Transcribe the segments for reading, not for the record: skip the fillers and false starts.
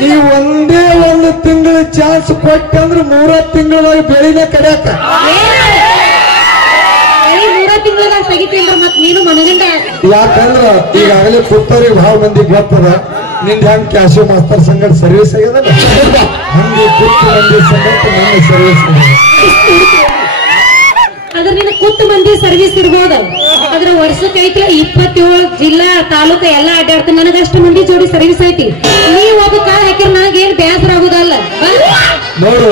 ನೀವು ಒಂದೇ ಒಂದು ತಿಂಗಳ ಚಾನ್ಸ್ ಕೊಟ್ಟೆ ಅಂದ್ರೆ 3 ತಿಂಗಳೊಳಗೆ ಬೆಳಿನ ಕಡಿಯಾಕ 3 ತಿಂಗಳದಾಗ ತೆಗಿತೀನಿ ಮತ್ ನೀನು ಮನಗಂಡ ಯಾಕಂದ್ರ ಈಗಾಗಲೇ ಕೂತವ್ರಿಗೆ ಬಹಳ ಮಂದಿ ಗೊತ್ತದ ನಿಂದ ಹೆಂಗ್ ಕ್ಯಾಶು ಮಾಸ್ತರ್ ಸಂಗಡ ಸರ್ವಿಸ್ ಆಗ್ಯದಲ್ಲ ಹಂಗೆ ಕೂತು ಮಂದಿ ಸಂಗಡ ನನ್ನ ಸರ್ವಿಸ್ ಅದ್ರ ನಿನ್ನ ಕೂತು ಮಂದಿ ಸರ್ವಿಸ್ ಇರ್ಬೋದ ಅದ್ರ ವರ್ಷಕ್ಕೆ ಐತಿ 27 ಜಿಲ್ಲಾ ತಾಲೂಕ ಎಲ್ಲಾ ಅಡ್ಡಾಡ್ತೀನಿ ನನಗಷ್ಟು ಮಂದಿ ಜೋಡಿ ಸರ್ವಿಸ್ ಐತಿ ನೀವ್ ಒಬ್ಬ ಕಾಲ್ ಹಾಕಿರ್ ನನಗೇನ್ ಬೇಸರ ಆಗುದಲ್ಲ ನೋಡು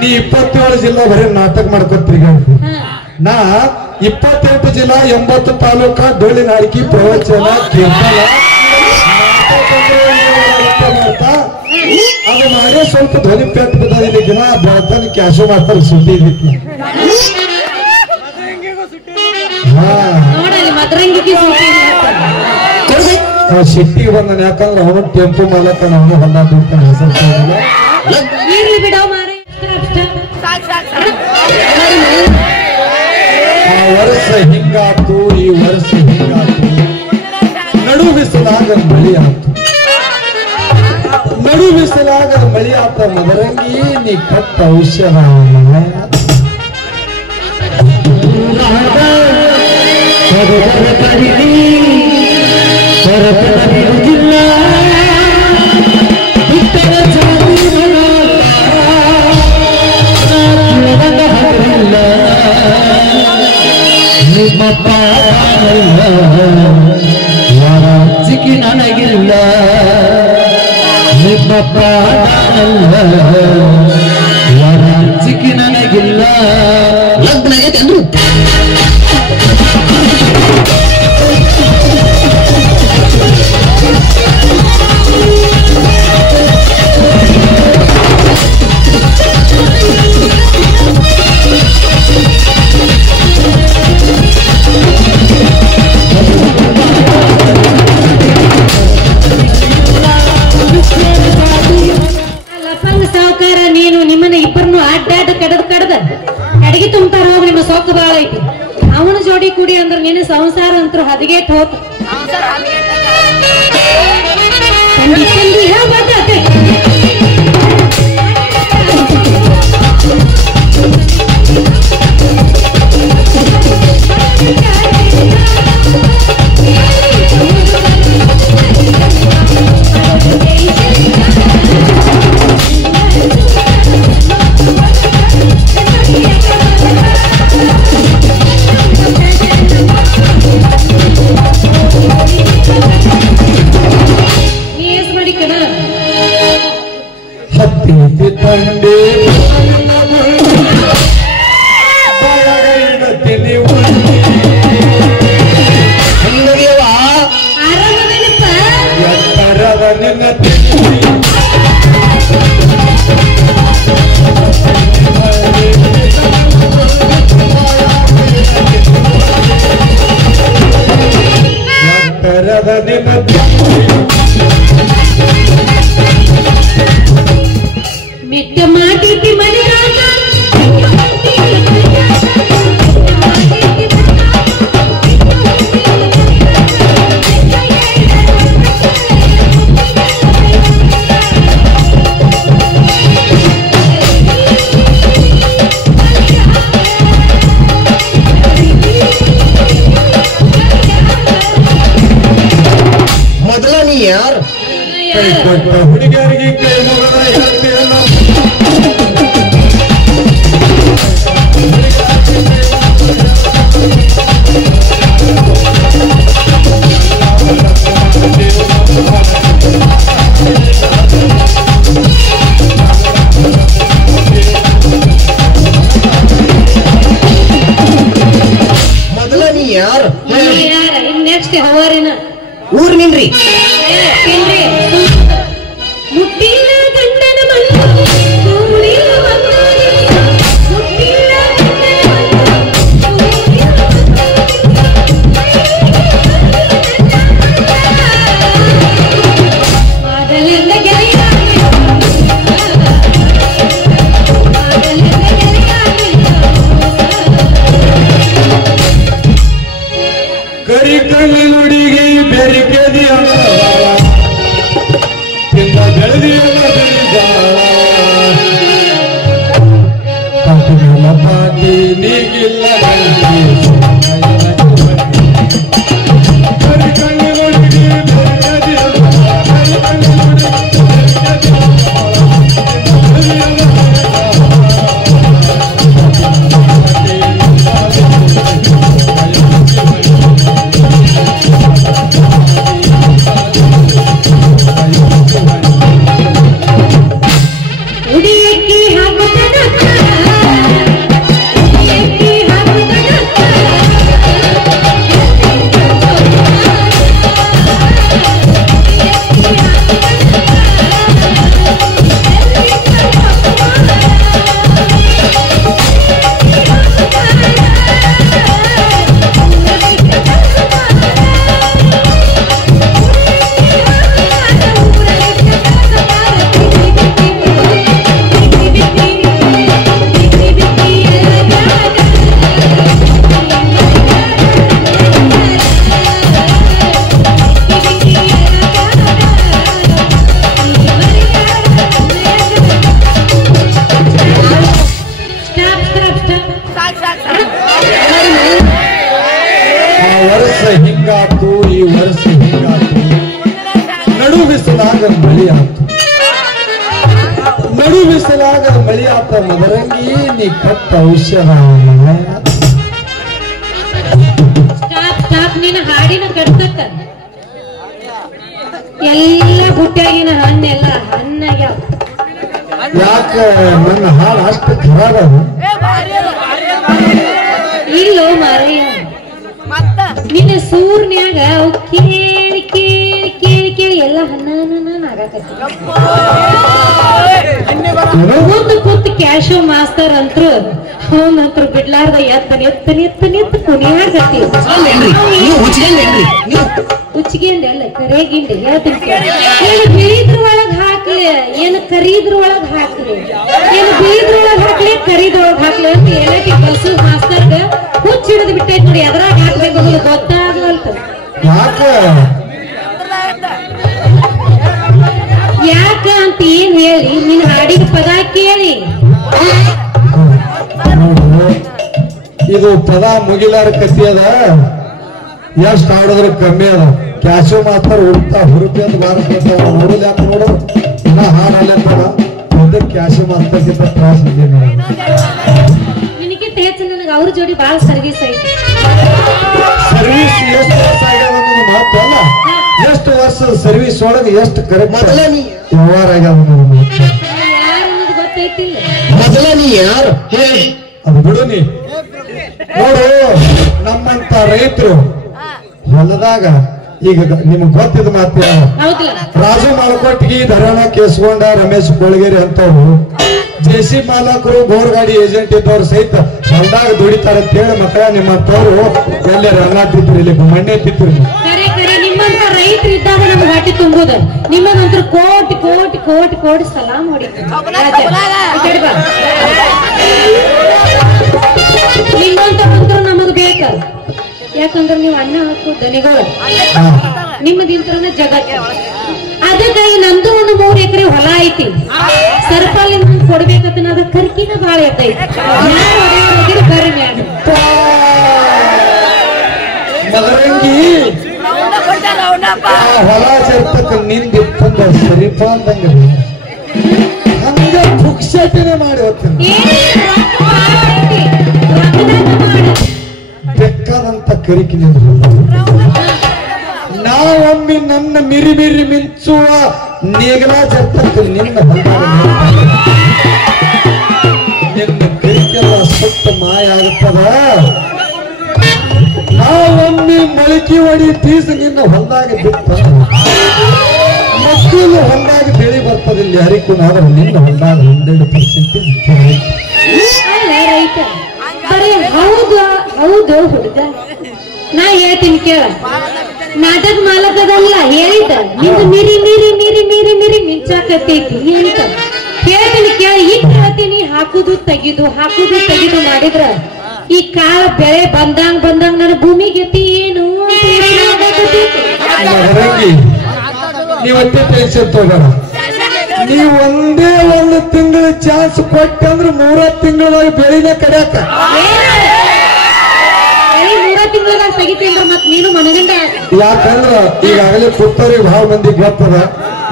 ನೀ 27 ಜಿಲ್ಲಾ ಬರೀ ನಾಟಕ ಮಾಡ್ಕೊತ್ರಿ ನಾ 28 ಜಿಲ್ಲಾ 80 ತಾಲೂಕ ಡೊಳ್ಳಿನ ಹಾಡಿಕೆ ಪ್ರವಚನ ಕೀರ್ತನ ಮಾಡ್ತಾ ಅದು ಮಾಡೇ ಸ್ವಲ್ಪ ಧ್ವನಿ ಪೆಟ್ಟು ಬಿದ್ದ ದಿನ ಬೆಳತನ ಕ್ಯಾಶು ಮಾಸ್ತರ್ ಸುದ್ದಿ ಇದ್ದಿತ್ತು ಸಿಟ್ಟಿಗೆ ಬಂದನ ಯಾಕಂದ್ರೆ ಅವನು ಟೆಂಪು ಮಾಲಕ ಅವನು ಹೊಲ ದುಡ್ಕೊಂಡು ಹೆಸರು ಆ ವರ್ಷ ಹಿಂಗಾತು ಈ ವರ್ಷ ಹಿಂಗಾತು ನಡು ಬಿಸಲಾಗ ಮಳಿ ಆತು ನಡು ಬಿಸಲಾಗ ಮಳಿ ಆತ ಮದರಂಗಿ ನೀ ಕಟ್ಟ ಔಷಧ ಜಿಲ್ಲ ನಿಮ್ಮಪ್ಪ ಚಿಕ್ಕಿ ನನಗಿಲ್ಲ ನಿಮ್ಮಪ್ಪ ಚಿಕ್ಕಿ ನನಗಿಲ್ಲ ಲಗ್ನ ಆಗೈತೆ ಸಾವುಕಾರ ನೀನು ನಿಮ್ಮನ್ನ ಇಬ್ಬರನ್ನು ಅಡ್ಡಾಡ ಕಡದ ಅಡಿಗೆ ತುಂಬ್ತಾರ ಹೋಗಿ ನಿಮ್ಮ ಸೊಕ್ಕು ಬಾಳ ಐತಿ ಅವನ ಜೋಡಿ ಕುಡಿ ಅಂದ್ರೆ ನಿನ್ನ ಸಂಸಾರ ಅಂತೂ ಹದಗೆಟ್ ಹೋತು ತಂದೆ ಎತ್ತರದ ನಿನ್ನ ಎತ್ತರದ ನಿನ್ನ ಮೆಟ್ಟ ಮಾಡಿದ್ದಿ ಮನೆಯಾಗ ಮೊದಲ ನೀ ಯಾರು ಕೈ ಕೊಟ್ಟ ಹುಡುಗಿಯರಿಗೆ ಕೈ ಮುಗದ ಹೇಳ್ತೇನೋ ಮೊದಲ ನೀ ಯಾರು ನೆಕ್ಸ್ಟ್ ಹವಾರಿನ ಊರ್ ನಿನ್ರಿ ಮುಟ್ಟಿಲ್ಲ ಗಂಡನ ಕರಿ ಕಳ್ಳಿ ನುಡಿಗೆ ಬೆರಿಕೆದಿ ಅಂತ ಪಾಟಿ ನೀಗಿಲ್ಲ ಹಿಂಗಾತು ಈ ವರ್ಷ ಹಿಂಗಾತು ನಡು ಬಿಸಲಾಗ ಮಳಿ ಆತು ನಡು ಬಿಸಲಾಗ ಮಳಿ ಆತ ಮದರಂಗಿ ನೀ ಕಟ್ಟ ಔಷಧ ನಿನ್ನ ಹಾಡಿನ ಕಡ್ತಕ್ಕ ಎಲ್ಲ ಗುಟ್ಟಾಗಿನ ಹಣ್ಣೆಲ್ಲ ಹಣ್ಣಾಗ್ಯಾವ ಯಾಕ ನನ್ನ ಹಾಡು ಅಷ್ಟು ಖರಾಬ ಇಲ್ಲೋ ಮಾರಯ್ಯ ನಿನ್ನ ಸೂರ್ನ್ಯಾಗ ಕೇಳಿ ಕೇಳಿ ಕೇಳಿ ಕೇಳಿ ಎಲ್ಲ ಹನ್ನ ಆಗಾಕತ್ತಿ ಮುಂದೆ ಕೂತ್ ಕ್ಯಾಶೋ ಮಾಸ್ತರ್ ಅಂತರು ಅವನಂತ್ರ ಬಿಡ್ಲಾರ್ದ ಎತ್ತ ಕುಣಿಯಾಗತ್ತಿ ಉಚ್ಚಿಗೆಂಡೆಲ್ಲ ಕರೆಗಿಂಡೆ ಏನು ಬಿಳಿದ್ರ ಒಳಗ್ ಹಾಕ್ಲಿ ಏನು ಕರೀದ್ರ ಒಳಗ್ ಹಾಕ್ಲಿ ಏನು ಬಿಳಿದ್ರೊಳಗ್ ಹಾಕ್ಲಿ ಕರೀದ್ರೊಳಗ್ ಹಾಕ್ಲಿ ಅಂತ ಎಲ್ಲಟಿ ಬಸ್ಸು ಮಾಸ್ತರ್ಗ ಹುಚ್ಚ ಹಿಡಿದು ಬಿಟ್ಟೈತ್ ನೋಡಿ ಅದ್ರಾಗ ಹಾಕ್ಬೇಕು ಅನ್ನೋದು ಗೊತ್ತಾಗಲ್ತ ಯಾಕ ಅಂತ ಏನ್ ಹೇಳಿ ನಿನ್ ಹಾಡಿನ ಪದ ಕೇಳಿ ಇದು ಪದ ಮುಗಿಲಾರ ಕತ್ತಿ ಅದ ಎಷ್ಟ್ ಹಾಡಿದ್ರು ಕಮ್ಮಿ ಅದ ಕ್ಯಾಶು ಮಾತ್ರ ಹುಡುಕ್ತಾ ಹುರುಪಿ ಅಂತ ಬಾರ ನೋಡಿಲ್ಲ ಯಾಕೆ ನೋಡೋದು ಇನ್ನ ಹಾಡಲ್ಲ ಅದಕ್ಕೆ ಕ್ಯಾಶು ಮಾಸ್ತರ್ಗಿಂತ ತ್ರಾಸ ನಿನಗಿಂತ ಹೆಚ್ಚು ನನಗೆ ಅವ್ರ ಜೋಡಿ ಬಾಳ ಸರ್ವಿಸ್ ಐತಿ ಸರ್ವಿಸ್ ಎಷ್ಟು ವರ್ಷ ಆಗ್ಯಾವ ಅನ್ನೋದು ಮಾತು ಅಲ್ಲ ಎಷ್ಟು ವರ್ಷದ ಸರ್ವಿಸ್ ಒಳಗೆ ಎಷ್ಟು ಕರೆಕ್ಟ್ ವ್ಯವಹಾರ ಆಗ್ಯಾವ ಅನ್ನೋದು ಯಾರು ಅನ್ನೋದು ಗೊತ್ತೈತಿಲ್ಲ ಮೊದಲ ನೀ ಯಾರು ಹೇಳಿ ಅದು ಬಿಡು ನೀ ನೋಡು ನಮ್ಮಂತ ರೈತರು ಹೊಲದಾಗ ಈಗ ನಿಮ್ಗೆ ಗೊತ್ತಿದ ಮಾತು ಹೌದಿಲ್ಲ ರಾಜು ಮಾಲಕೋಟಿಗೆ ಧರಣ ಕೇಸ್ಕೊಂಡ ರಮೇಶ್ ಕೊಳಗೇರಿ ಅಂತವ್ರು ಜೆಸಿ ಮಾಲಕರು ಬೋರ್ ಗಾಡಿ ಏಜೆಂಟ್ ಇದ್ದವ್ರು ಸಹಿತ ಹೊಲದಾಗ ದುಡಿತಾರ ಅಂತ ಹೇಳಿ ಮಕ್ಕಳ ನಿಮ್ಮಂತವ್ರು ಎಲ್ಲಾರು ಅನ್ನಾತಿದ್ರು ಇಲ್ಲಿ ಮಣ್ಣೆ ತಿದ್ರು ಕರೆ ಕರೆ ನಿಮ್ಮಂತ ರೈತರು ಇದ್ದಾಗ ನಮ್ಗೆ ಹೊಟ್ಟೆ ತುಂಬುದು ನಿಮ್ಮದಂತ್ರ ಕೋಟಿ ಕೋಟಿ ಕೋಟಿ ಕೋಟಿ ಸಲಾಮ್ ಹೊಡಿತೀವಿ ನಿಮ್ಮಂತವಂತರು ನಮಗ್ ಬೇಕ ಯಾಕಂದ್ರೆ ನೀವು ಅನ್ನ ಹಾಕು ದನಿಗಳು ನಿಮ್ಮದಿಂತ್ರನ ಜಗತ್ತು ಅದಕ್ಕಾಗಿ ನಂದು ಒಂದು 3 ಎಕರೆ ಹೊಲ ಐತಿ ಸರ್ಪಲ್ಲಿ ಕೊಡ್ಬೇಕಂತ ಅದ ಕರ್ಕಿನ ಬಾಳ ಎತ್ತೈತಿ ಬರ್ರಿ ಮ್ಯಾಡ ಮದರಂಗಿ ಹೊಲ ಸೇರ್ತಕ್ಕ ನಿಂದಿತ್ತಂದ ಸರಿಪ ಅಂದಂಗ ಹಂಗ ಪುಕ್ಷಟನೆ ಮಾಡಿ ಹೋಗ್ತೀನಿ ಬೆಕ್ಕದಂತ ಕರಿಕಿ ನಾವೊಮ್ಮೆ ನನ್ನ ಮಿರಿ ಮಿರಿ ಮಿಂಚುವ ನೇಗಲ ಜರ್ತಕ್ಕ ನಿನ್ನ ನಿನ್ನ ಕರಿಕೆಲ್ಲ ಸುತ್ತ ಮಾಯ ಆಗುತ್ತದ ನಾವೊಮ್ಮೆ ಮೊಳಕೆ ಹೊಡಿ ಬೀಸ ನಿನ್ನ ಹೊಲದಾಗ ಬಿತ್ತ ಮಕ್ಕಳು ಹೊಲದಾಗ ಬೆಳಿ ಬರ್ತದಿಲ್ಲ ಯಾರಿಗೂ ಆದ್ರೆ ನಿನ್ನ ಹೊಲದಾಗ 100% ರೈತ ಬರೀ ಹೌದು ಹೌದು ಹುಡುಗ ನಾ ಹೇಳ್ತೀನಿ ಕೇಳ ನಾಟಕ ಮಾಲಕದಲ್ಲ ಹೇಳಿದ ನಿಂದು ಮಿರಿ ಮಿರಿ ಮಿರಿ ಮಿರಿ ಮಿರಿ ಮಿಂಚಾಕತ್ತೈತಿ ಅಂತ ಹೇಳ್ತೀನಿ ಕೇಳ ಈಗ ಹೇಳ್ತೀನಿ ಹಾಕುದು ತೆಗಿದು ಮಾಡಿದ್ರ ಈ ಕಾಳ ಬೆಳೆ ಬಂದಂಗ್ ನನ್ನ ಭೂಮಿಗೆ ಏನು ನೀವತ್ತೆ ಟೆನ್ಷನ್ ತಗೋಬೇಡ ನೀ ಒಂದೇ ಒಂದು ತಿಂಗಳ ಚಾನ್ಸ್ ಕೊಟ್ಟೆ ಅಂದ್ರೆ 3 ತಿಂಗಳದಾಗ ಬೆಳಿನ ಕಡ್ಯಾಕ ಮೂರ ತಿಂಗಳದಾಗ ತೆಗಿತೀನಿ ಮತ್ ನೀನು ಮನಗಂಡ ಯಾಕಂದ್ರ ಈಗಾಗಲೇ ಪುತ್ತೂರಿಗೆ ಬಹಳ ಮಂದಿ ಗೊತ್ತದ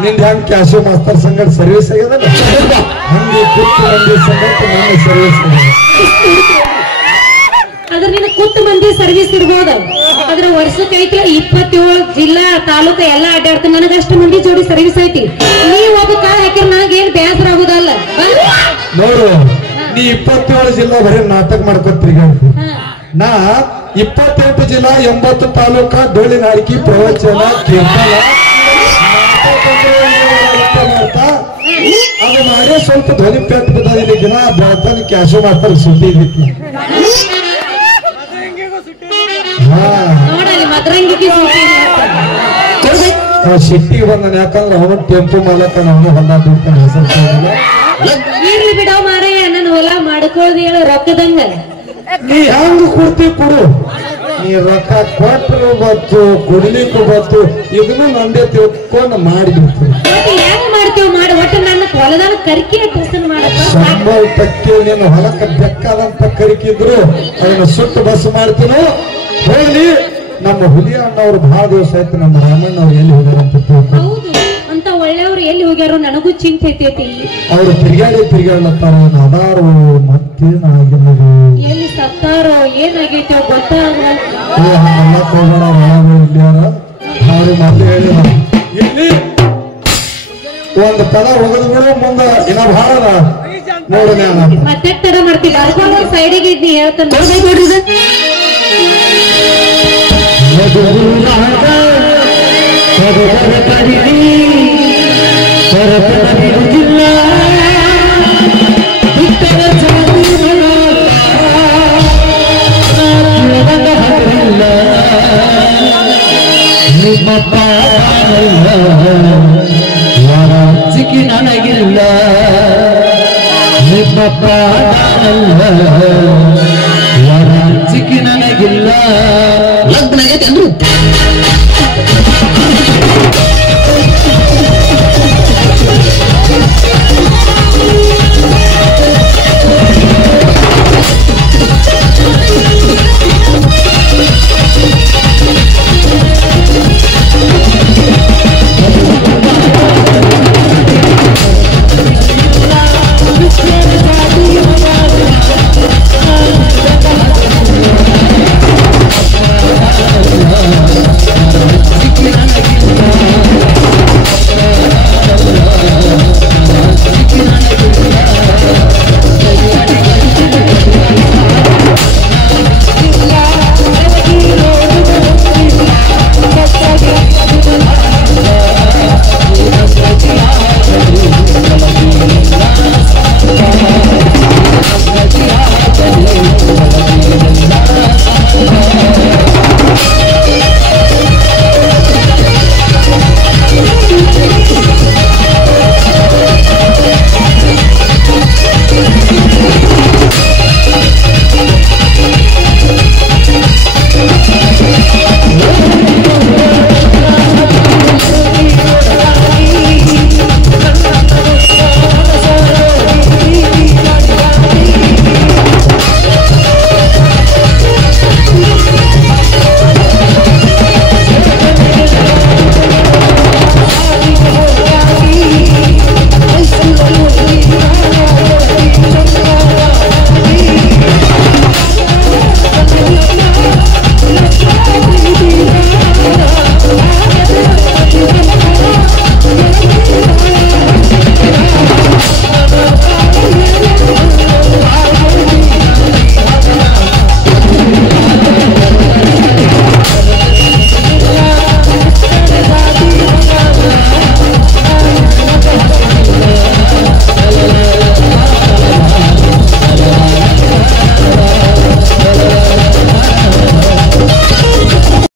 ನಿಂದ ಹೆಂಗ್ ಕ್ಯಾಶು ಮಾಸ್ತರ್ ಸಂಗಡ ಸರ್ವಿಸ್ ಆಗ್ಯದ ಹಂಗೆ ಪುತ್ತ ಮಂದಿ ಸಂಗಡ ನನ್ನ ಸರ್ವಿಸ್ ಅದ್ರ ನಿನ್ನ ಕುತ್ತು ಮಂದಿ ಸರ್ವಿಸ್ ಇರ್ಬೋದ ಅದ್ರ ವರ್ಷಕ್ಕೆ ಐತಿ 27 ಜಿಲ್ಲಾ ತಾಲೂಕ ಎಲ್ಲ ಅಡ್ಡಾಡ್ತೀನಿ ನನಗಷ್ಟು ಮಂದಿ ಜೋಡಿ ಸರ್ವಿಸ್ ಐತಿ ನೀವ್ ಒಬ್ಬ ಕಾಲ ಹಾಕಿರ ನನಗೇನ್ ಬೇಸರ ಆಗುದಲ್ಲ ನೋಡು ನೀ 27 ಜಿಲ್ಲಾ ಬರೀ ನಾಟಕ ಮಾಡ್ಕೊತೀಗ ನಾ 28 ಜಿಲ್ಲಾ 80 ತಾಲೂಕ ಡೊಳ್ಳಿನಾಡಿಕೆ ಪ್ರವಚನ ಕೀರ್ತನ ಮಾಡ್ತಾ ಅದು ಮಾಡೇ ಸ್ವಲ್ಪ ಧ್ವನಿ ಪೆಟ್ಟು ಬಿದ್ದದ ದಿನ ಬೆಳತಾನ ಕ್ಯಾಶು ಮಾಡ್ತಾರೆ ಸುದ್ದಿ ಇದ್ದಿತ್ತು ನೋಡಲ್ಲಿ ಮದ್ರಂಗಿಗೆ ಸಿಟ್ಟಿಗೆ ಬಂದನ ಯಾಕಂದ್ರೆ ಅವನು ಟೆಂಪು ಮಾಲಕ ಅವನು ಹೊಲ ದುಡ್ತಾನೆ ಹೆಸರು ಇರ್ಲಿ ಬಿಡೋ ಮಾರಯ್ಯ ನನ್ನ ಹೊಲ ಮಾಡ್ಕೊಳ್ಳೋದು ಹೇಳ ರೊಕ್ಕದಂಗ ನೀ ಹೆಂಗ್ ಕೊಡ್ತಿ ಕೊಡು ನೀ ರೊಕ್ಕ ಕೊಟ್ಟರು ಬತ್ತು ಕೊಡ್ಲಿಕ್ಕೂ ಬತ್ತು ಇದನ್ನು ನಂದೇ ತಿಳ್ಕೊಂಡು ಮಾಡಿಬಿಡ್ತೀನಿ ಹೆಂಗ್ ಮಾಡ್ತೀವಿ ಮಾಡಿ ಒಟ್ಟು ನನ್ನ ಹೊಲದಾನ ಕರಿಕೆ ಕೆಲಸ ಮಾಡಪ್ಪ 100% ನೀನು ಹೊಲಕ್ಕೆ ಬೇಕಾದಂತ ಕರಿಕಿದ್ರು ಅದನ್ನ ಸುಟ್ಟು ಬಸ್ ಮಾಡ್ತೀನೋ ಹೋಗ್ಲಿ ನಮ್ಮ ಹುಲಿ ಅಣ್ಣವ್ರು ಬಹಳ ದಿವಸ ಆಯ್ತು ನಮ್ಮ ರಾಮಣ್ಣ ಅವ್ರು ಎಲ್ಲಿ ಹೋಗ್ಯಾರ ಅಂತ ತಿಳ್ಕೊ ಹೌದು ಅಂತ ಒಳ್ಳೆಯವ್ರು ಎಲ್ಲಿ ಹೋಗ್ಯಾರೋ ನನಗೂ ಚಿಂತೆ ಐತಿ ಅವ್ರು ತಿರ್ಗಾಡ್ಲತ್ತಾರ ಅದಾರು ಮತ್ತೇನಾಗಿಲ್ಲ ಎಲ್ಲಿ ಸತ್ತಾರೋ ಏನಾಗೈತೋ ಗೊತ್ತಾಗಲ್ಲ ಹೋಗೋಣ ಇಲ್ಲಾರ ಅವ್ರು ಮೊದ್ಲು ಹೇಳಿದ ಇಲ್ಲಿ ಒಂದು ಪದ ಹೋಗದ್ ಬಿಡು ಮುಂದ ಇನ್ನ ಬಹಳ ನೋಡು ಮತ್ತೆ ತರ ಮಾಡ್ತೀವಿ ಬರ್ಕೊಂಡು ಸೈಡಿಗೆ ಇದ್ನಿ ಹೇಳ್ತಾನೆ ಚಿಕ್ಕಿ ನನಗಿಲ್ಲ ನಿಮ್ಮಪ್ಪ ಚಿಕ್ಕಿ ನನಗಿಲ್ಲ ಲಗ್ನ ಆಗೈತೆ ಅಂದ್ರು